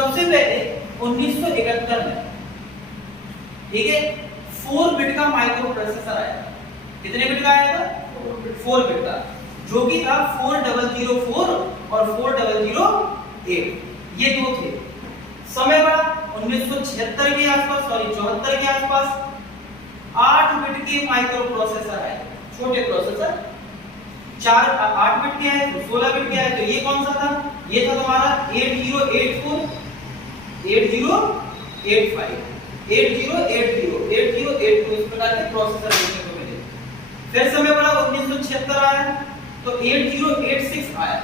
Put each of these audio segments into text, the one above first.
सबसे पहले 1971 में, ठीक है, 4 बिट का माइक्रो प्रोसेसर आया। कितने बिट का आया था? 4 बिट का, जो कि था 4004 और 4008, ये दो थे। समय बढ़ा 1976 के आसपास, सॉरी 74 के आसपास 8 बिट के माइक्रो प्रोसेसर आए, छोटे प्रोसेसर। 8 बिट के आए, 16 बिट के आए, तो ये कौन सा था? ये था तुम्हारा 8084, 8085, 8080, 8082, इस प्रकार के प्रोसेसर देखने को मिले। फिर समय बढ़ा 1976 आया तो 8086 आया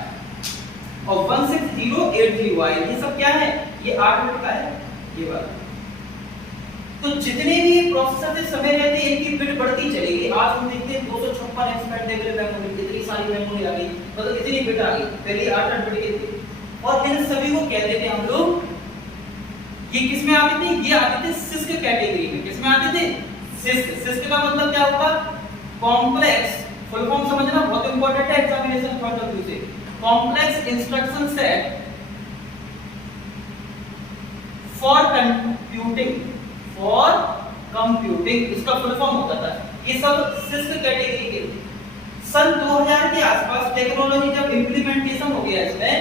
और 16080 आया। ये सब क्या है? ये 8 बिट का है, ये वाला। तो जितने भी प्रोसेसर से समय रहते इनकी बिट बढ़ती चलेगी। आज हम देखते हैं 256 एक्सपेंडेबल मेमोरी, इतनी सारी मेमोरी आ गई, मतलब इतनी बिट आ गई। पहले 8 बिट के थे और इन सभी को कहते थे हम लोग, ये किस में आते थे? ये आते थे सिस्क कैटेगरी में। किस में आते थे? सिस्क। सिस्क का मतलब क्या होता? कॉम्प्लेक्स, फुल फॉर्म समझना बहुत इंपॉर्टेंट है एग्जामिनेशन पॉइंट ऑफ व्यू से। Complex instruction set for computing, for computing, इसका फुल फॉर्म होता था। ये सब सिस्क कैटेगरी के थे। सन 2000 के आसपास टेक्नोलॉजी जब इंप्लीमेंटेशन हो गया इसमें,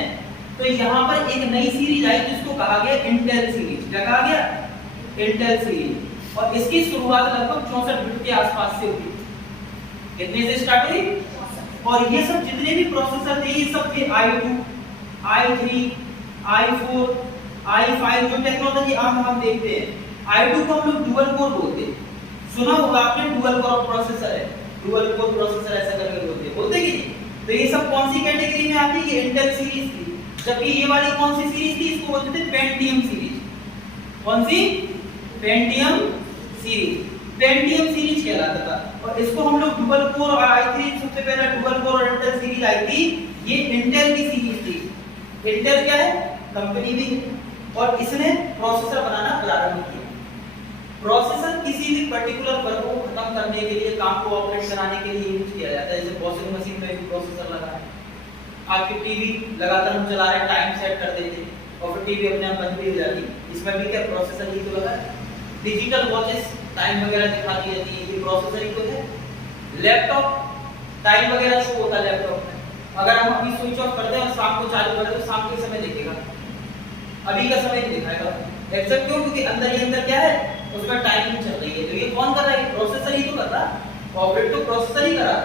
तो यहाँ पर एक नई सीरीज आई जिसको कहा गया इंटेल सीरीज। क्या कहा गया? Intel series. और इसकी शुरुआत लगभग 64 बिट के आसपास से हुई। कितने से स्टार्ट हुई? और ये सब जितने भी प्रोसेसर थे ये सब थे i2, i3, i4, i5, जो टेक्नोलॉजी आम हम देखते हैं। i2 को हम लोग डुअल कोर बोलते हैं, सुना होगा आपने, डुअल कोर प्रोसेसर है, डुअल कोर प्रोसेसर ऐसा करके बोलते हैं कि नहीं? तो ये सब कौन सी कैटेगरी में आती है? ये इंटेल सीरीज थी। जबकि ये वाली कौन सी सीरीज थी? इसको बोलते थे पेंटियम सीरीज। कौन सी? Pentium series. पेंटियम सीरीज कहलाता था। और इसको हम लोग डुअल कोर और i3, सबसे पहले डुअल कोर और इंटेल सीरीज आई थी, ये इंटेल की सीरीज थी। इंटेल क्या है? कंपनी भी है और इसने प्रोसेसर बनाना प्रारंभ किया। प्रोसेसर किसी भी पर्टिकुलर वर्क को खत्म करने के लिए, काम को ऑपरेट कराने के लिए यूज किया जाता है। जैसे वॉशिंग मशीन में भी प्रोसेसर लगा है, आपकी टीवी लगातार हम चला रहे हैं, टाइम सेट कर देते हैं और फिर टीवी अपने आप बंद भी हो जाती है, इसमें भी क्या प्रोसेसर ही तो लगा है। डिजिटल वॉचेस टाइम वगैरह दिखाती रहती है, ये प्रोसेसर ही तो है। लैपटॉप टाइम वगैरह शो होता है लैपटॉप में, अगर हम अभी स्विच ऑफ कर दें और शाम को चालू कर दें तो शाम के समय दिखेगा, अभी का समय नहीं दिखाएगा। ऐसा क्यों? क्योंकि अंदर ही अंदर क्या है, उसमें टाइमिंग चल रही है। तो ये कौन कर रहा है? प्रोसेसर ही तो कर रहा है, ऑपरेट तो प्रोसेसर ही कर रहा है।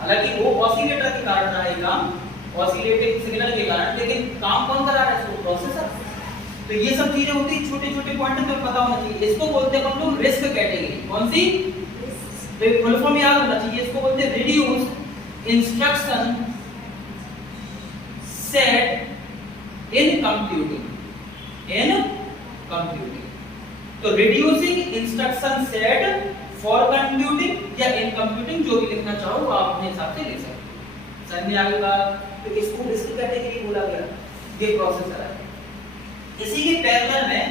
हालांकि वो ऑसिलेटर के कारण रहा है काम, ऑसिलेटिंग सिग्नल के कारण, लेकिन काम कौन कर रहा है? इसको प्रोसेसर। तो ये सब चीजें होती है, छोटे छोटे पॉइंट में पता होना चाहिए। इसको बोलते हैं हम लोग रिस्क कैटेगरी। कौन सी? तो फुल फॉर्म याद होना चाहिए। इसको बोलते हैं reduce instruction set in computing, in computing. तो reducing instruction set for computing या इन कंप्यूटिंग, जो भी लिखना चाहो वो आप अपने हिसाब से लिख सकते हो। समझ में आ गई बात? तो इसको रिस्क कैटेगरी बोला गया। ये प्रोसेसर है। इसी के पैरेलल में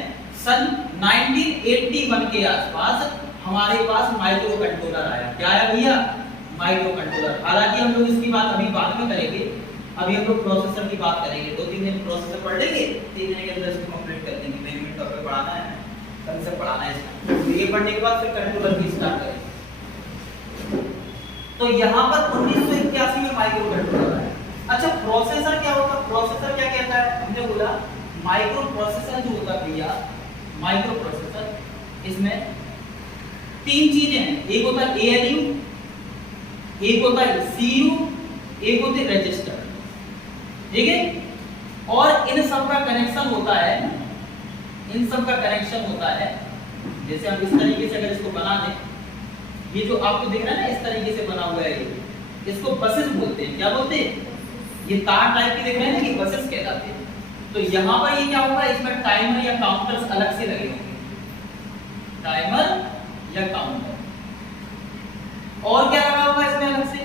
सन 1981 के आसपास हमारे पास माइक्रो कंट्रोलर आया। क्या आया भैया? Micro controller. हालांकि हम लोग इसकी बात अभी बाद में करेंगे, अभी हम लोग प्रोसेसर की बात करेंगे। 2-3 दिन प्रोसेसर पढ़ लेंगे, 3 दिन के अंदर इसको कंप्लीट कर देंगे। मैनेजमेंट टॉपिक पढ़ाना है, कल से पढ़ाना है इसका। तो ये पढ़ने के बाद फिर कंट्रोलर की स्टार्ट करेंगे। तो यहाँ पर 1981 में माइक्रो कंट्रोलर आया। अच्छा, प्रोसेसर क्या होता? प्रोसेसर क्या कहता है? हमने बोला माइक्रो प्रोसेसर जो होता है भैया, माइक्रो प्रोसेसर, इसमें 3 चीजें हैं। एक होता है ALU, एक होता है CU, एक होते हैं रजिस्टर। ठीक है? और इन सब का कनेक्शन होता है, इन सब का कनेक्शन होता है, जैसे हम इस तरीके से अगर इसको बना दें, ये जो आपको दिख रहा है ना इस तरीके से बना हुआ है, ये इसको बसेस बोलते हैं। क्या बोलते हैं? ये तार टाइप के दिख रहे हैं ना, ये बसेस कहलाते हैं। तो यहाँ पर ये क्या होगा, इसमें टाइमर या काउंटर्स अलग से लगे होंगे, टाइमर या काउंटर। और क्या लगा होगा इसमें अलग से?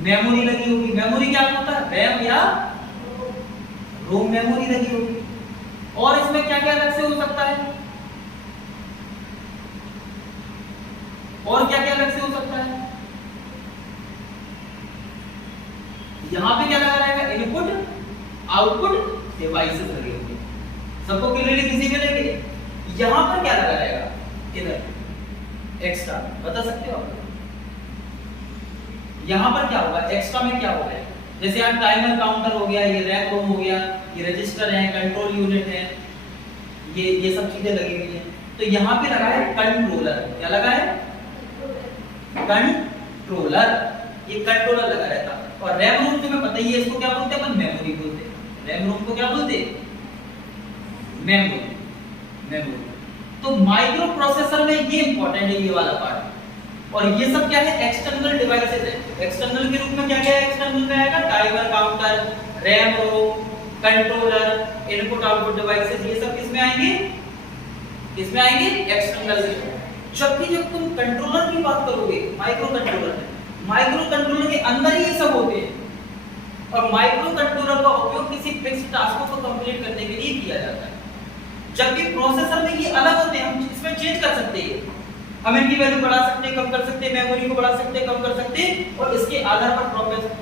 मेमोरी लगी होगी। मेमोरी क्या होता है? रैम या रोम मेमोरी लगी होगी। और इसमें क्या क्या अलग से हो सकता है? और क्या क्या अलग से हो सकता है? यहां पे क्या लगा रहेगा? इनपुट आउटपुट डिवाइसेस लगे होंगे। सबको क्लियरली विजिबल है कि यहाँ पर क्या लगा रहेगा, इधर एक्स्ट्रा, बता सकते हो आप? यहाँ पर क्या होगा, एक्स्ट्रा में क्या होगा, जैसे यहाँ टाइमर काउंटर हो गया, ये रैम रोम हो गया, ये रजिस्टर है, कंट्रोल यूनिट है, ये सब चीजें लगी हुई है। तो यहाँ पे लगा है कंट्रोलर, क्या लगा है, कंट्रोलर, ये कंट्रोलर लगा रहता। और रैम रोम तुम्हें पता ही है, इसको क्या बोलते हैं अपन, मेमोरी बोलते हैं। रैम रोम को क्या बोलते हैं, मेमोरी। तो माइक्रो प्रोसेसर में ये इंपॉर्टेंट है, ये वाला पार्ट। और ये सब क्या है, एक्सटर्नल डिवाइसेस है। एक्सटर्नल के रूप में क्या क्या है, एक्सटर्नल में आएगा timer counter, RAM ROM, controller, input output devices, ये सब किसमें आएंगे, किसमें आएंगे, एक्सटर्नल में। जबकि जब तुम कंट्रोलर की बात करोगे, माइक्रो कंट्रोलर के अंदर ही ये सब होते हैं। और माइक्रो कंट्रोलर का उपयोग किसी फिक्स्ड टास्क को कंप्लीट करने के लिए किया जाता है। जबकि प्रोसेसर में ये अलग होते हैं, हम इसमें चेंज कर सकते हैं, हम इनकी वैल्यू बढ़ा सकते हैं, कम कर सकते हैं, मेमोरी को बढ़ा सकते हैं, कम कर सकते हैं, और इसके आधार पर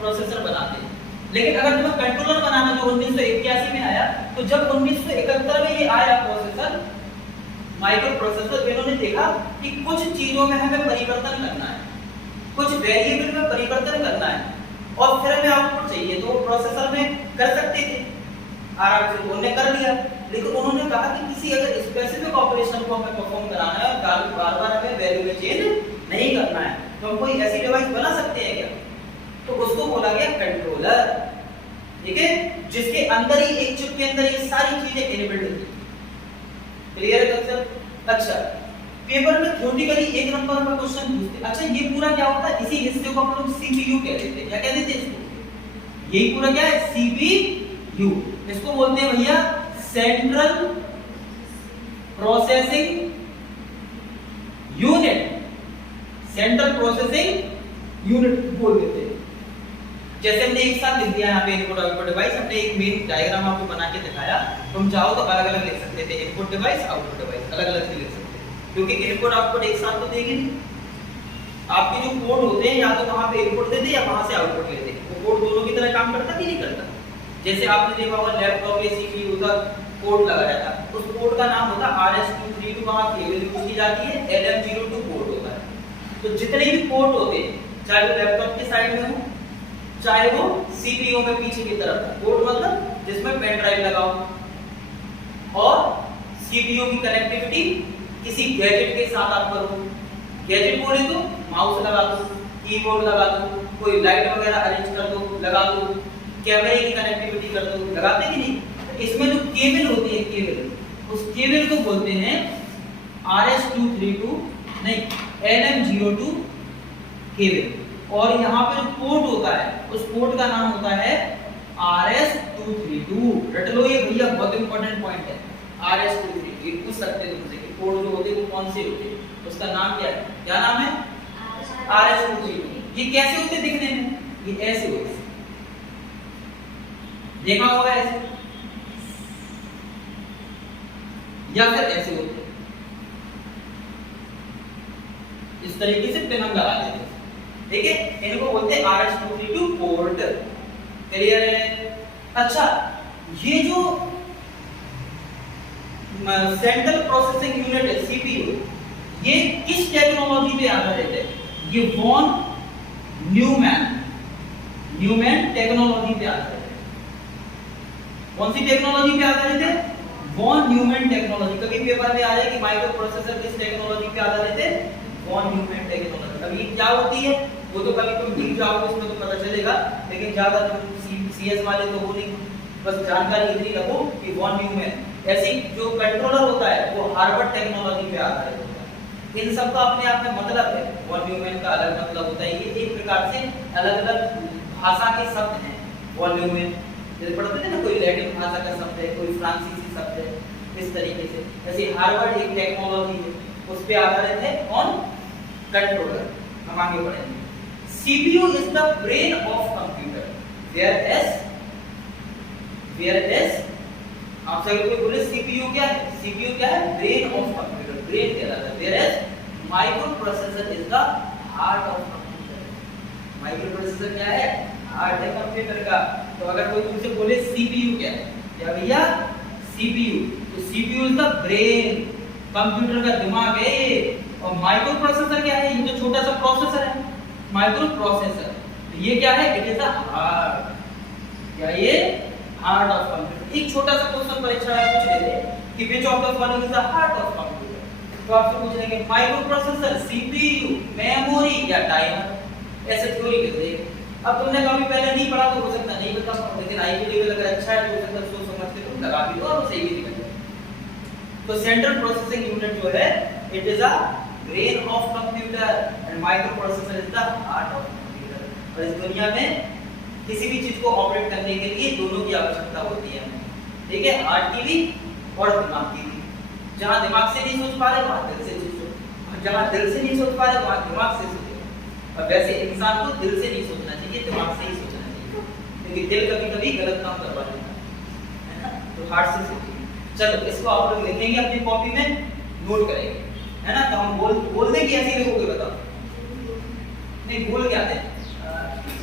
प्रोसेसर बनाते हैं। लेकिन अगर तुम्हें कंट्रोलर बनाना जो 1981 में आया, तो जब 1971 में ये आया प्रोसेसर, माइक्रो प्रोसेसर, इन्होंने देखा कि कुछ चीजों में हमें परिवर्तन करना है, कुछ वेरिएबल में परिवर्तन करना है, और फिर हमें आउटपुट चाहिए, तो प्रोसेसर में कर सकते थे, आराम से उन्होंने कर लिया। लेकिन उन्होंने कहा कि किसी अगर स्पेसिफिक ऑपरेशन को हमें परफॉर्म कराना है और बार-बार हमें वैल्यू में चेंज नहीं करना है, तो हम कोई ऐसी डिवाइस बना सकते हैं क्या, तो उसको बोला गया कंट्रोलर, ठीक है, जिसके अंदर ही एक चिप के अंदर ये सारी चीजें इनबिल्ट होती हैं। क्लियर है कंसेप्ट? अच्छा, पेपर में थ्योरेटिकली एक नंबर का क्वेश्चन पूछते। अच्छा, ये पूरा क्या होता है, इसी हिस्से को हम लोग सीपीयू कह देते हैं। क्या कह देते हैं इसको, यही पूरा क्या है, सीपीयू। इसको बोलते हैं भैया central processing unit, central processing unit बोल देते हैं। जैसे हमने एक साथ लिख दिया यहाँ पे इनपुट आउटपुट डिवाइस, हमने एक मेन डायग्राम आपको बना के दिखाया, तुम चाहो तो अलग अलग लिख सकते थे, इनपुट डिवाइस आउटपुट डिवाइस अलग अलग लिख सकते थे, क्योंकि इनपुट आउटपुट एक साथ तो देगी नहीं। आपके जो कोड होते हैं, या तो वहां पे इनपुट दे दे या वहां से आउटपुट ले दे, वो कोड दोनों की तरह काम करता कि नहीं करता। जैसे आपने देखा होगा लैपटॉप या सीपीयू का कोड लगा रहता है, उस कोड का नाम होता है RS232, वहां केबल यूज की जाती है, LM02 पोर्ट होता है। तो जितने भी पोर्ट होते हैं, चाहे वो लैपटॉप के साइड में हो, चाहे वो सीपीयू में पीछे की तरफ, पोर्ट मतलब जिसमें पेन ड्राइव लगाओ, और सीपीयू की कनेक्टिविटी किसी गैजेट के साथ आप करो। गैजेट बोले तो माउस लगा दो, कीबोर्ड लगा दो, कोई लाइट वगैरह अरेंज कर दो, लगा दो, कैमरे की कनेक्टिविटी कर दो, लगाते कि नहीं। इसमें जो केबल होती है, केबल, उस केबल को बोलते हैं RS232 नहीं LM02 केबल। और यहाँ पे जो पोर्ट होता है, उस पोर्ट का नाम होता है RS232। रट लो ये भैया, बहुत इंपॉर्टेंट पॉइंट है। RS232 पूछ सकते हैं तुमसे कि पोर्ट जो होते हैं वो कौन से होते हैं, उसका नाम क्या है, क्या नाम है, RS232। ये कैसे होते दिखने में, ये ऐसे होते, देखा होगा ऐसे, या फिर ऐसे होते, इस तरीके से पिन हम लगा देते हैं, ठीक है। इनको बोलते हैं RS232 पोर्ट। क्लियर है? अच्छा, ये जो सेंट्रल प्रोसेसिंग यूनिट है सीपीयू, ये किस टेक्नोलॉजी पे आधारित है, ये वॉन न्यूमैन टेक्नोलॉजी पे आधारित है। कौन सी टेक्नोलॉजी पे आधारित है, वॉन न्यूमैन टेक्नोलॉजी। कभी पेपर में आ जाए कि माइक्रो प्रोसेसर किस टेक्नोलॉजी पे आधारित है, वॉन न्यूमैन टेक्नोलॉजी। अभी क्या होती है वो तो कभी तुम डीप जाओगे उसमें तो पता चलेगा, लेकिन ज्यादा तुम सीएस वाले तो वो नहीं, बस जानकारी इतनी रखो कि वॉन न्यूमैन। ऐसी जो कंट्रोलर होता है वो हार्वर्ड टेक्नोलॉजी पे आधारित होता है। इन सब का अपने आप में मतलब है, वॉन न्यूमैन का अलग मतलब होता है। ये एक प्रकार से अलग अलग भाषा के शब्द हैं। वॉन न्यूमैन जैसे पढ़ते थे ना, कोई लैटिन भाषा का शब्द है, कोई फ्रांसीसी शब्द है, इस तरीके से। जैसे हार्वर्ड एक टेक्नोलॉजी है, उस पे आधारित है ऑन कंट्रोलर। हम आगे बढ़ेंगे। CPU is the brain of computer, whereas आपसे अगर कोई बोले CPU क्या है, CPU क्या है, ब्रेन ऑफ कंप्यूटर, ब्रेन कहलाता है। whereas microprocessor is the heart of computer. Microprocessor क्या है, हार्ट है कंप्यूटर का। तो अगर कोई तुमसे बोले CPU क्या है, क्या भैया CPU, तो तो CPU is the brain, computer का दिमाग है ये। और माइक्रो प्रोसेसर क्या है? ये तो छोटा सा प्रोसेसर है, माइक्रो प्रोसेसर। तो ये क्या है? It is the heart. क्या ये? Heart of computer. एक छोटा सा क्वेश्चन परीक्षा में पूछ लेते कि which of the following is the heart of computer. तो आपसे पूछ लेंगे माइक्रो प्रोसेसर, सीपीयू, मेमोरी या टाइमर। ऐसे थ्योरी लिख देंगे। अब तुमने कभी पहले नहीं पढ़ा तो हो सकता नहीं बता पाओ, लेकिन आईक्यू लेवल अगर अच्छा है तो हो सकता है सोच समझ के तुम लगा भी दो और वो सही भी निकल जाए। तो सेंट्रल प्रोसेसिंग यूनिट जो है it is a brain of computer and micro processor is the heart of computer. और इस दुनिया में किसी भी चीज को ऑपरेट करने के लिए दोनों की आवश्यकता होती है। ठीक है, हार्ट की भी और दिमाग की भी। जहां दिमाग से नहीं सोच पा रहे वहां दिल से सोचो, और जहां दिल से नहीं सोच पा रहे वहां दिमाग से सोचो। और वैसे इंसान को दिल से नहीं सोचना चाहिए, दिमाग से ही सोचना चाहिए, क्योंकि दिल कभी-कभी गलत काम करवा देता है ना। तो हार्ट से सोचिए। चलो इसको आप लोग लिखेंगे अपनी कॉपी में, नोट करेंगे, है ना। तो हम बोल दें कि ऐसे लिखोगे? बताओ। नहीं, बोल क्या दें?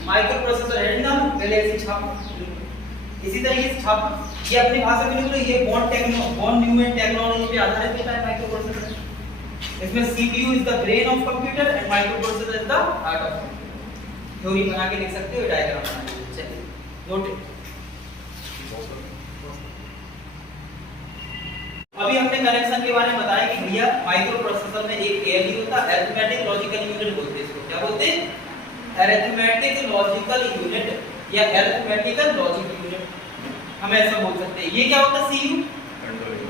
माइक्रो प्रोसेसर हेड नाम पहले ऐसे छापो, इसी तरीके से छापो। ये अपनी भाषा में लिख लो। ये बॉर्न न्यूमैन टेक्नोलॉजी पे आधारित होता है माइक्रो प्रोसेसर। इसमें CPU is the brain of computer and micro processor is the heart of computer. Theory बना के लिख सकते हो, डायग्राम बना के। चलिए नोट। अभी हमने कनेक्शन के बारे में बताया कि भैया माइक्रो प्रोसेसर में एक एएलयू होता है, अरिथमेटिक लॉजिकल यूनिट बोलते हैं इसको। क्या बोलते हैं? अरिथमेटिक लॉजिकल यूनिट या अरिथमेटिकल लॉजिक यूनिट, हम ऐसा बोल सकते हैं। ये क्या होता है? CU,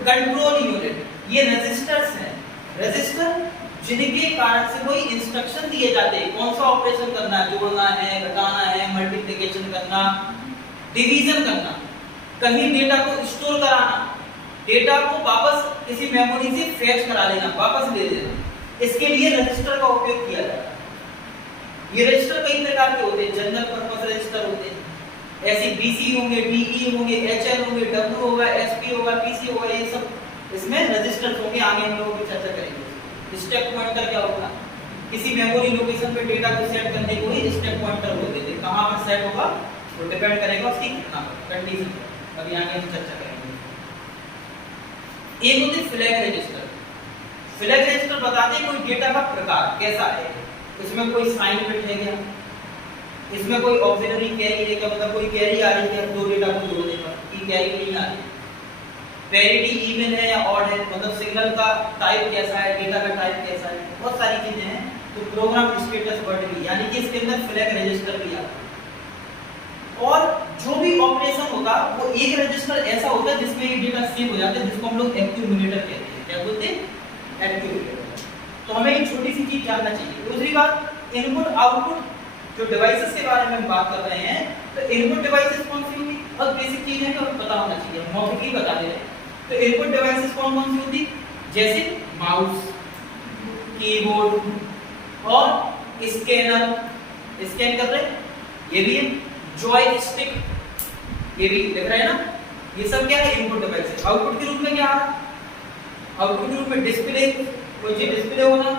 control unit. ये रजिस्टर्स हैं, रजिस्टर जिनके कारण से कोई इंस्ट्रक्शन दिए जाते हैं। कौन सा ऑपरेशन करना है? जोड़ना है, घटाना है, मल्टीप्लिकेशन करना, डिवीजन करना, कहीं डेटा को स्टोर कराना, डेटा को वापस किसी मेमोरी से फेच करा लेना, वापस ले लेना। इसके लिए रजिस्टर का उपयोग किया जाता है। ये रजिस्टर कई प्रकार के होते हैं। जनरल पर्पस रजिस्टर होते हैं, ऐसे बीसी होंगे, डीई होंगे, एचएल होंगे, डब्ल्यू होगा, एसपी होगा, पीसी होगा। ये सब इसमें रजिस्टर्स होंगे। आगे हम लोग भी चर्चा करेंगे। स्टेप पॉइंटर क्या होगा? किसी मेमोरी लोकेशन पे डेटा को सेट करने को ही स्टेप पॉइंटर बोलते हैं। कहां पर सेट होगा वो डिपेंड करेगा उसकी घटना पर, कंडीशन पर। अभी आगे हम चर्चा करेंगे। एक होते फ्लैग रजिस्टर। फ्लैग रजिस्टर बताते हैं कोई डेटा का प्रकार कैसा है। इसमें कोई साइन बिट है क्या? इसमें कोई ऑक्सिलरी कैरी है क्या? मतलब कोई कैरी आ रही है दो डेटा को जोड़ने पर, कि कैरी नहीं आ रही। पैरिटी इवन है या ऑड है, मतलब सिग्नल का टाइप कैसा है, डेटा का टाइप कैसा है, बहुत सारी चीजें हैं। तो प्रोग्राम स्टेटस वर्ड भी, यानी कि इसके अंदर फ्लैग रजिस्टर भी आता है। और जो भी ऑपरेशन होगा वो एक रजिस्टर ऐसा होता है जिसमें ये डेटा सेव हो जाता है, जिसको हम लोग एक्यूमुलेटर कहते हैं। क्या बोलते हैं? एक्यूमुलेटर। तो हमें एक छोटी सी चीज जानना चाहिए। दूसरी बात, इनपुट आउटपुट जो डिवाइसेस के बारे में हम बात कर रहे हैं, तो इनपुट डिवाइसेस कौन सी होंगी? बहुत बेसिक चीज है तो पता होना चाहिए, मौखिक ही बता दे रहे हैं। तो इनपुट डिवाइसेस कौन कौन सी होती? जैसे माउस, कीबोर्ड और स्कैनर, स्कैन कर रहे हैं, ये भी है। जॉयस्टिक, ये भी देख रहे हैं ना। ये सब क्या है? Input devices. आउटपुट के रूप में क्या आ रहा है? आउटपुट के रूप में डिस्प्ले, कोई चीज डिस्प्ले होना,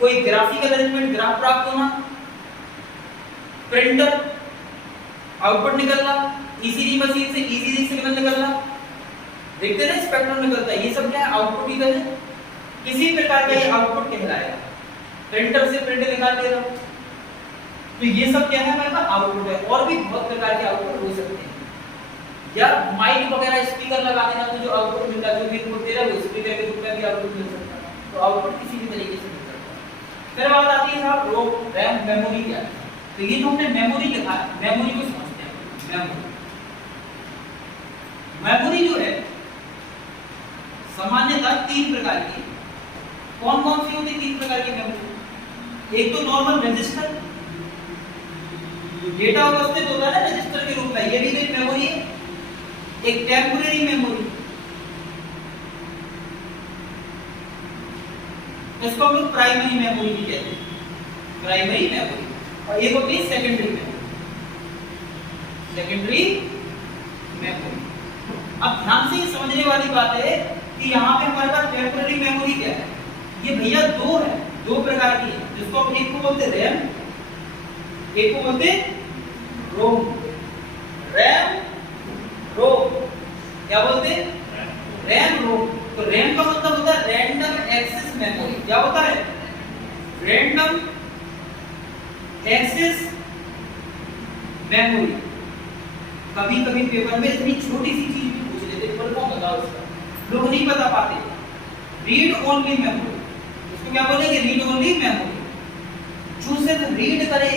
कोई ग्राफिकल अरेंजमेंट, ग्राफ प्राप्त होना, प्रिंटर, आउटपुट निकलना, ईसीजी मशीन से ईसीजी सिग्नल निकलना, देखते हैं स्पेक्ट्रम निकलता है। ये सब क्या है? आउटपुट ही है। किसी प्रकार का ये आउटपुट कहलाएगा। प्रिंटर से प्रिंट निकाल दे रहा हूं, तो ये सब क्या है? हमारे पास आउटपुट है। और भी बहुत प्रकार के आउटपुट हो सकते हैं। या माइक वगैरह स्पीकर लगा देना तो जो आउटपुट मिलता है, जो भी इनपुट दे रहा है वो स्पीकर के रूप में भी आउटपुट मिल सकता है। तो आउटपुट किसी भी तरीके से मिल सकता है। फिर बात आती है साहब रोम, रैम, मेमोरी क्या है? तो ये जो हमने मेमोरी लिखा है, मेमोरी को समझते हैं। मेमोरी जो है सामान्यतः तीन प्रकार की। कौन कौन सी होती है तीन प्रकार की मेमोरी? एक तो नॉर्मल रजिस्टर, डेटा उपस्थित होता है ना रजिस्टर के रूप में, ये भी एक मेमोरी है। एक टेम्परेरी मेमोरी, इसको हम लोग प्राइमरी मेमोरी भी कहते हैं, प्राइमरी मेमोरी। और एक होती है सेकेंडरी मेमोरी, सेकेंडरी मेमोरी। अब ध्यान से समझने वाली बात है कि यहाँ पे हमारे पास टेम्परेरी मेमोरी क्या है? ये भैया दो है, दो प्रकार की है, जिसको हम एक को बोलते रैम, एक को बोलते रोम। रैम, रोम, क्या बोलते? RAM ROM. तो रैम का मतलब होता है रैंडम एक्सेस मेमोरी। क्या होता है? Random access memory. कभी कभी पेपर में इतनी छोटी सी चीज भी पूछ लेते, फुल फॉर्म बताओ इसका, लोग नहीं बता पाते। रीड ओनली मेमोरी, इसको क्या बोलेंगे? रीड ओनली मेमोरी, जो सिर्फ रीड करे,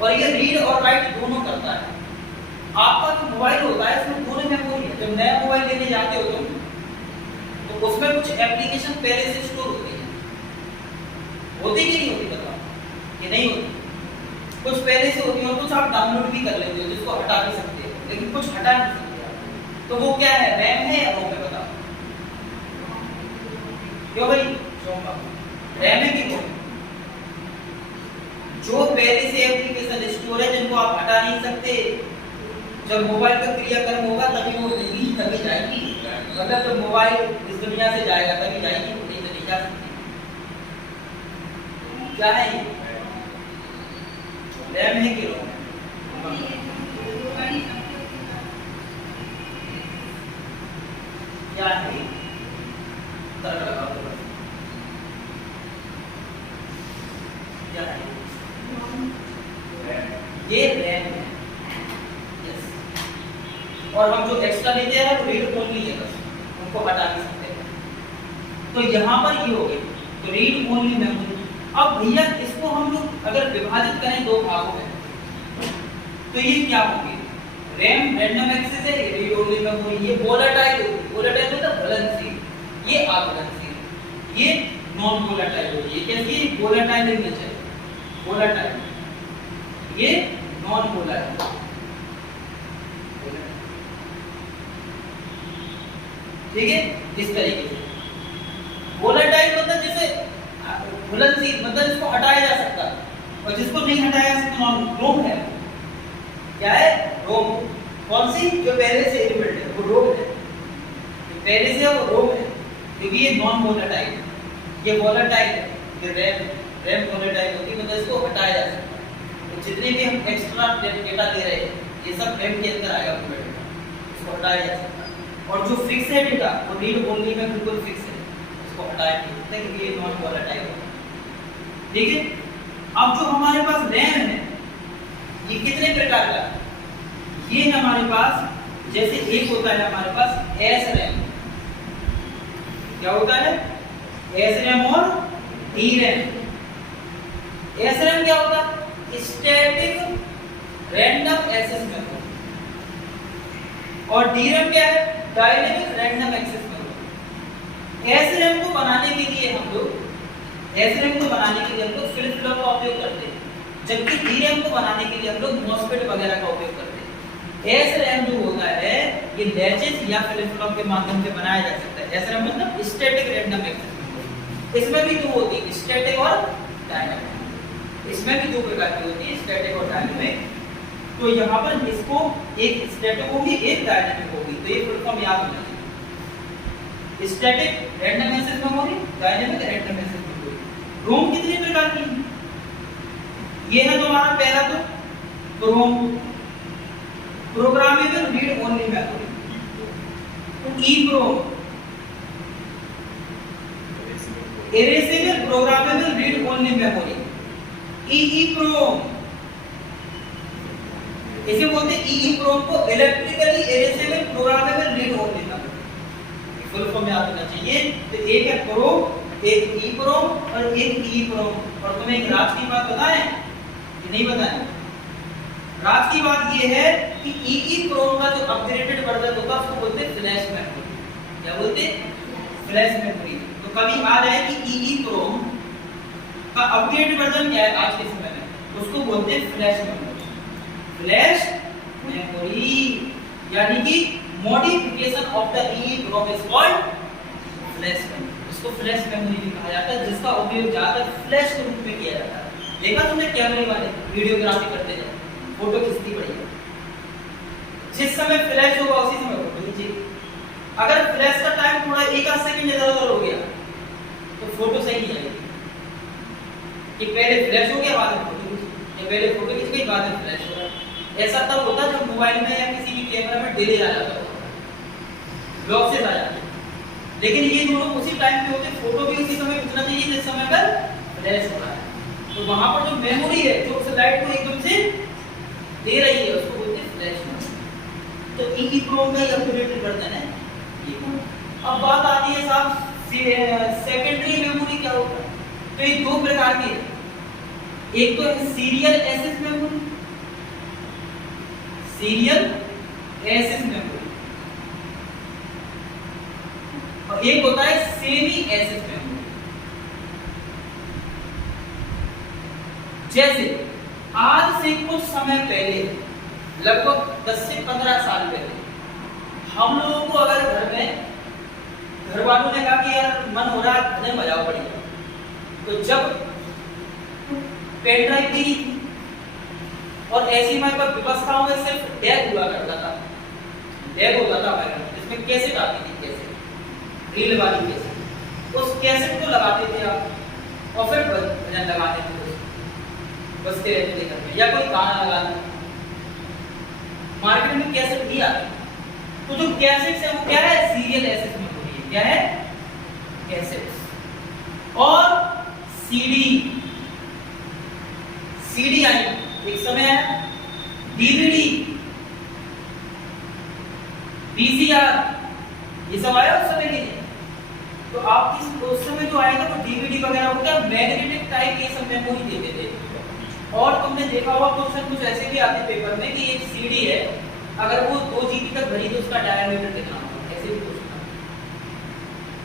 और ये रीड और राइट दोनों करता है। आपका जो मोबाइल होता है इसमें दोनों मेमोरी है। जब नया मोबाइल लेने जाते हो तुम, तो उसमें कुछ एप्लीकेशन पहले से स्टोर होती है, होती कि नहीं होती? बताओ। ये नहीं होती, कुछ पहले से होती है, और कुछ आप डाउनलोड भी कर लेते हो, जिसको हटा भी सकते हो, लेकिन कुछ हटा नहीं सकते आप। तो वो क्या है? रैम है या रोम है? बताओ क्यों भाई? रैम है कि रोम? जो पहले से एप्लीकेशन स्टोर है, जिनको आप हटा नहीं सकते, जब मोबाइल का क्रियाक्रम होगा तभी वो मिलेगी, तभी जाएगी। मतलब जब मोबाइल इस दुनिया से जाएगा तभी जाएगी, नहीं तो नहीं जा सकती। क्या है ये? रैम है कि रोम? क्या है? क्या है? ये रैम है। यस। और हम जो एक्स्ट्रा लेते हैं वो रीड ओनली है, बस उनको हटा नहीं सकते। तो यहाँ पर ये हो गई, तो रीड ओनली मेमोरी। अब भैया इसको हम लोग अगर विभाजित करें दो भागों में, तो ये क्या होंगे? रैम रैंडम एक्सेस है, रीड ओनली मेमोरी। ये वोलेटाइल होगी, वोलेटाइल मतलब घुलनशील, ये अघुलनशील, ये नॉन वोलेटाइल होगी। ये कैसी? वोलेटाइल इन नेचर, वोलेटाइल, ये नॉन वोलेटाइल। ठीक है, इस तरीके से। वोलेटाइल मतलब जैसे घुलनशील, मतलब इसको हटाया जा सकता है, और जिसको नहीं हटाया जा सकता रोम है। क्या है? रोम। कौन सी? जो पहले से इनबिल्ट है वो रोम है, जो पहले से है वो रोम है, क्योंकि ये नॉन वोलेटाइल, ये वोलेटाइल है। ये रैम वोलेटाइल होती है, मतलब इसको हटाया जा सकता है। तो जितने भी हम एक्स्ट्रा डेटा दे रहे हैं, ये सब रैम के अंदर आएगा पूरा डेटा, इसको हटाया जा सकता है। और जो फिक्स है डेटा, वो रीड ओनली में बिल्कुल फिक्स है, इसको हटाया नहीं सकते, क्योंकि ये नॉन वोलेटाइल है। ठीक है। अब जो हमारे पास रैम है, ये कितने प्रकार का? ये है हमारे पास, जैसे एक होता है हमारे पास एस रैम। क्या होता है? एस रैम और डी रैम। एस रैम क्या होता है? Static random access memory. और डी रैम क्या है? Dynamic random access memory. S RAM को बनाने के लिए हम लोग फ्लिप फ्लॉप का उपयोग करते हैं, जबकि डी रैम को बनाने के लिए हम लोग मॉसफेट वगैरह का उपयोग करते हैं। एस रैम जो होता है ये लैचेस या फ्लिप फ्लॉप के माध्यम से बनाया जा सकता है। एस रैम मतलब स्टैटिक रैंडम एक्सेस मेमोरी। इसमें भी दो होती है, स्टैटिक और डायनामिक। इसमें भी दो प्रकार की होती है, स्टैटिक और डायनामिक। तो यहाँ पर इसको एक स्टैटिक होगी, एक डायनामिक होगी, तो ये फुल फॉर्म याद होना चाहिए। Static random access memory, dynamic random access memory. ROM कितने प्रकार की है? ये है तुम्हारा पहला तो ROM, programmable read only memory. EPROM, erasable programmable read only memory. EEPROM, इसे बोलते हैं ईईप्रोम को electrically erasable programmable read only memory. Full form याद होना चाहिए। तो एक है प्रोम, एक ईप्रोम और एक ईप्रोम। और तुम्हें एक राज की बात बताएं कि नहीं बताएं? राज की बात ये है कि ईईप्रोम का जो अपग्रेडेड वर्जन होता है उसको बोलते हैं फ्लैश मेमोरी। क्या बोलते हैं? Flash memory. तो कभी आ जाए कि ईईप्रोम का अपग्रेडेड वर्जन क्या है आज के समय में, उसको बोलते हैं फ्लैश मेमोरी। फ्लैश मेमोरी यानी कि modification of the EEPROM is called flash memory. इसको फ्लैश मेमोरी भी कहा जाता है, जिसका उपयोग ज्यादातर फ्लैश के रूप में किया जाता है। देखा तुमने कैमरे वाले वीडियोग्राफी करते हैं, फोटो खींचती पड़ी है, जिस समय फ्लैश होगा उसी समय फोटो खींचेगी। अगर फ्लैश का टाइम थोड़ा एक आध सेकंड इधर-उधर हो गया तो फोटो सही नहीं आएगी। कि पहले फ्लैश हो गया बाद में फोटो खींची, या पहले फोटो खींच गई बाद में फ्लैश हो गया। ऐसा तब होता है जब मोबाइल में या किसी भी कैमरा में डिले आ जाता है। लॉसेस आ जाते हैं। लेकिन ये दोनों उसी टाइम पे होते, फोटो भी उसी समय खींचना चाहिए जिस समय पर फ्लैश हो रहा है। तो वहां पर जो मेमोरी है जो उस लाइट को एकदम से दे रही है उसको बोलते हैं फ्लैश मेमोरी। तो EEPROM का अपडेटेड वर्जन है ये। अब बात आती है साहब सेकेंडरी मेमोरी क्या होता है। तो ये दो प्रकार की है, एक तो है serial access memory, serial access memory, और एक होता है सेमी एक्सेस मेमोरी। जैसे आज से कुछ समय पहले, लगभग 10 से 15 साल पहले, हम लोगों को अगर घर में घर वालों ने कहा कि यार मन हो रहा है भजन बजाओ बढ़िया, तो जब पेन ड्राइव दी और ऐसी हमारे पास व्यवस्थाओं में सिर्फ डेक हुआ करता था, डेक होता था हमारे घर, जिसमें कैसेट आती थी, कैसेट रील वाली कैसेट, उस कैसेट को लगाते थे आप और फिर भजन लगाते थे, बजते रहते थे घर में, या कोई गाना लगाते। मार्केट में कैसेट भी आती, तो जो कैसेट्स है वो क्या है, सीरियल एक्सेस मेमोरी है। क्या है, कैसेट्स। और सीडी, सीडी आई एक समय है, डीवीडी, VCR, ये सब आया उस समय के लिए। तो आप उस समय जो आएगा वो डीवीडी वगैरह हो गया, मैग्नेटिक टाइप ये सब मेमोरी देते थे। और तुमने देखा होगा क्वेश्चन कुछ ऐसे भी आते पेपर में कि एक सीडी है, अगर वो 2 GB तक भरी तो उसका डायमीटर कितना होगा, ऐसे भी क्वेश्चन।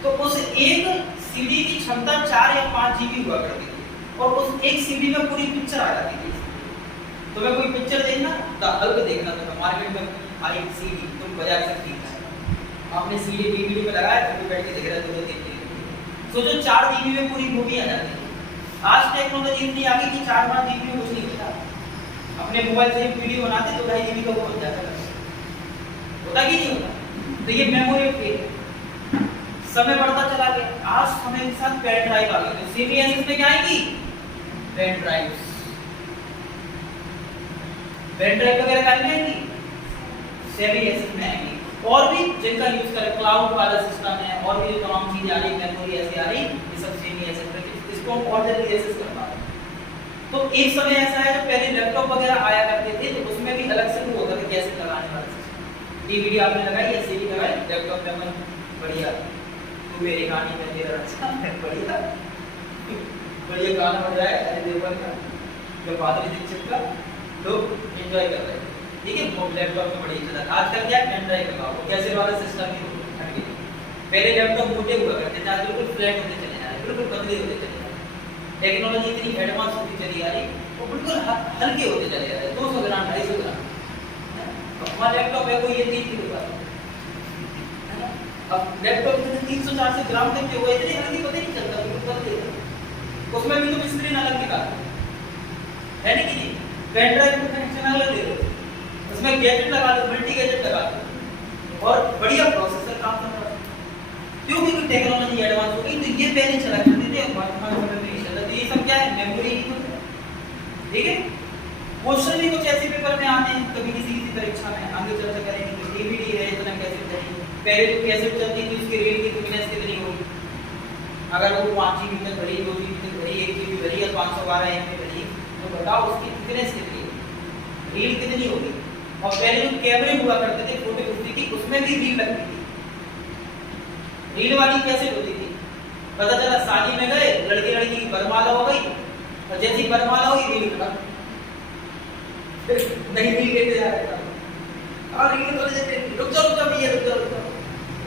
तो उस एक सीडी की क्षमता 4 या 5 GB हुआ करती थी, और उस एक सीडी में पूरी पिक्चर आ जाती थी। तो मैं कोई पिक्चर देखना तो हल्के देखना था, मार्केट में आई सीडी तुम बजा सकती है, आपने सीडी डीवीडी पे लगाया तो बैठ के देख रहा है 2-3 GB। सोचो 4 GB में पूरी मूवी आ जाती है। आज टेक्नोलॉजी इतनी आगे कि 4-5 GB में कुछ नहीं होता। अपने मोबाइल से वीडियो बनाते तो 2.5 GB का वो बन जाता है, होता कि नहीं होता। तो ये मेमोरी के समय बढ़ता चला गया। आज समय के साथ पेन ड्राइव आ गई, तो सेमी एक्सेस में क्या आएगी, पेन ड्राइव्स, पेन ड्राइव वगैरह क्या आएगी, सेमी एक्सेस में आएगी। और भी जिनका यूज करें, क्लाउड वाला सिस्टम है, और भी जो तमाम चीजें आ रही, मेमोरी ऐसी आ रही, ये सब सेमी एक्सेस में, इसको हम ऑर्डिनरी एक्सेस कर पा रहे हैं। तो एक समय ऐसा है जो पहले लैपटॉप वगैरह आया करते थे, तो उसमें भी अलग से वो होता था कैसे लगाने वाला सिस्टम। डीवीडी आपने लगाई या सीडी लगाई, लैपटॉप में मन बढ़िया, तू मेरे गाने में तेरा अच्छा है, बढ़िया बढ़िया गाना बज रहा है अजय देवगन का, जो माधुरी दीक्षित का, लोग एंजॉय कर रहे हैं, ठीक है। वो लैपटॉप में बढ़िया चला। आजकल क्या पेन ड्राइव लगाओ, कैसे वाला सिस्टम ही हट गया। पहले लैपटॉप मोटे हुआ करते थे, आज बिल्कुल फ्लैट होते चले जा रहे हैं, बिल्कुल पतले होते चले जा रहे हैं। टेक्नोलॉजी इतनी एडवांस होती चली आ रही, वो बिल्कुल हल्के होते चले जा रहे हैं, 200 ग्राम 250 ग्राम। हमारा लैपटॉप है कोई ये 3 किलो का, अब लैपटॉप में 300-400 ग्राम तक के हुए, इतनी हल्की पता नहीं चलता, बिल्कुल पतले। उसमें भी तुम स्क्रीन अलग निकालो, है ना कि नहीं। पेन ड्राइव में कनेक्शन अलग दे दो, उसमें गैजेट लगा दो, मल्टी गैजेट लगा दो, और बढ़िया प्रोसेसर काम कर रहा है, क्योंकि टेक्नोलॉजी एडवांस हो गई। तो ये पहले चला करते थे, वर्तमान समय में नहीं चलता। तो ये सब क्या है, मेमोरी ही होता है, ठीक है। क्वेश्चन भी कुछ ऐसे पेपर में आते हैं, कभी किसी परीक्षा में, आगे चर्चा करेंगे। तो डीवीडी है, इतना कैसे करेंगे, पहले तो कैसेट चलती थी, उसकी रीड की थिकनेस कितनी होगी, अगर वो 5 GB तक भरी, 2 GB तक भरी, 1 GB भरी या 512 MB भरी, तो बताओ उसकी थिकनेस कितनी है, रील कितनी होगी। और पहले जो कैमरे हुआ करते थे फोटो खींचने की, उसमें भी रील लगती थी, रील वाली कैसे होती थी। पता चला शादी में गए, लड़के लड़की की बरमाला हो गई, और जैसी बरमाला हुई रील लगा, नहीं रील लेते जा रहे थे, और रील तो लेते रुक जाओ भैया, रुक जाओ,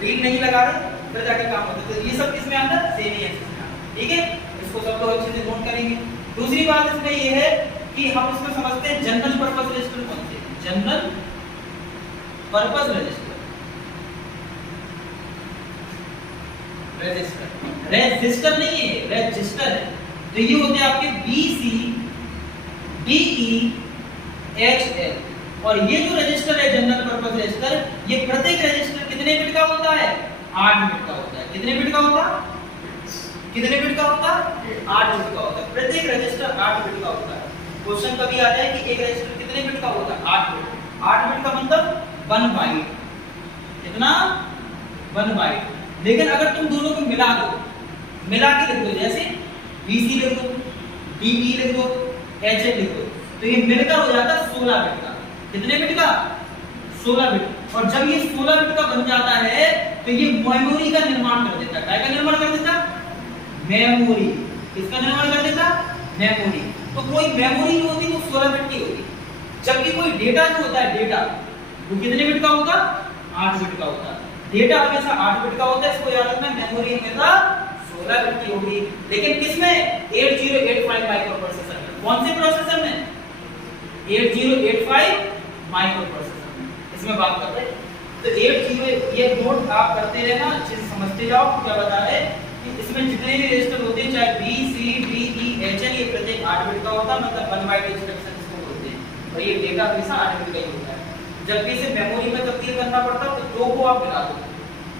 रील नहीं लगा रहे, फिर जाके काम होता है। तो ये सब किसमें आता है, सेमी एक्सेस में, ठीक है। इसको सब लोग अच्छे से नोट करेंगे। दूसरी बात इसमें ये है कि हम इसमें समझते हैं जनरल पर्पस रजिस्टर कौन से, जनरल पर्पस रजिस्टर, रजिस्टर नहीं है, रजिस्टर है। तो ये होते हैं आपके BC DE HL, और ये जो रजिस्टर है जनरल पर्पस रजिस्टर, ये प्रत्येक रजिस्टर कितने बिट का होता है, 8 बिट का होता है। कितने बिट का होता है, कितने बिट का होता है, 8 बिट का होता है। प्रत्येक रजिस्टर 8 बिट का होता है। क्वेश्चन कभी आता है कि एक रजिस्टर कितने बिट का होता है, 8 बिट। 8 बिट का मतलब 1 बाइट, कितना, 1 बाइट। लेकिन अगर तुम दोनों को मिला दो, मिला के लिख दो, जैसे BC लिख दो, DE लिख दो, HH लिख दो, तो ये मिलकर हो जाता है 16 बिट का। कितने बिट का? 16 बिट। और जब ये 16 बिट का बन जाता है तो ये मेमोरी का निर्माण कर देता है। क्या का निर्माण कर देता? मेमोरी। किसका निर्माण कर देता? मेमोरी। तो कोई मेमोरी जो होती है वो 16 बिट की होती है, जबकि कोई डेटा जो होता है, डेटा वो कितने बिट का होगा? 8 बिट का होता है। डेटा हमेशा 8 बिट का होता है, इसको याद रखना। मेमोरी हमेशा 16 बिट की होगी। लेकिन किसमें? 8085 माइक्रो प्रोसेसर में। कौन से प्रोसेसर में? 8085 माइक्रो प्रोसेसर में। इसमें बात करते हैं। तो 80, ये नोट आप करते रहना, अच्छे से समझते जाओ क्या बता रहे हैं कि इसमें जितने भी रजिस्टर होते हैं, चाहे B, C, D, E, H, L, ये प्रत्येक 8 बिट का होता है, मतलब 1 बाइट इंस्ट्रक्शन इसको बोलते हैं। और ये डेटा हमेशा 8 बिट का ही होता है। जब भी इसे मेमोरी में तब्दील करना पड़ता है तो दो को आप मिला दो।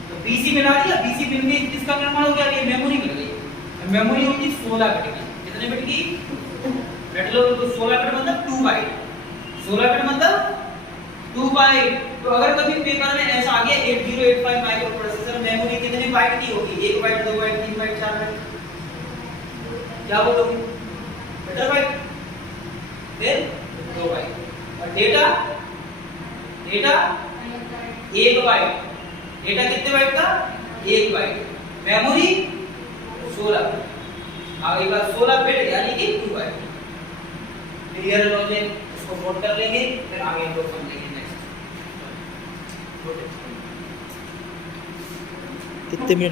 तो BC मिला दिया, BC मिल गई, किसका निर्माण हो गया? ये मेमोरी मिल गई। मेमोरी होती 16 बिट की। कितने बिट की? रट लो, तो 16 बिट मतलब 2 बाइट। 16 बिट मतलब 2 बाइट। तो अगर कभी पेपर में ऐसा आ गया 8085 माइक्रो प्रोसेसर, मेमोरी कितने बाइट की होगी? 1 बाइट, 2 बाइट, 3 बाइट, 4 बाइट, क्या बोलोगे? बेटर बाइट, फिर 2 बाइट। और डेटा, डेटा 1 बाइट। डेटा कितने बाइट का? 1 बाइट। मेमोरी 16। आगे का 16 बिट यानी कि 2 बाइट। क्लियर है लॉजिक? इसको नोट कर लेंगे, फिर आगे हम लोग समझेंगे नेक्स्ट। कितने मिनट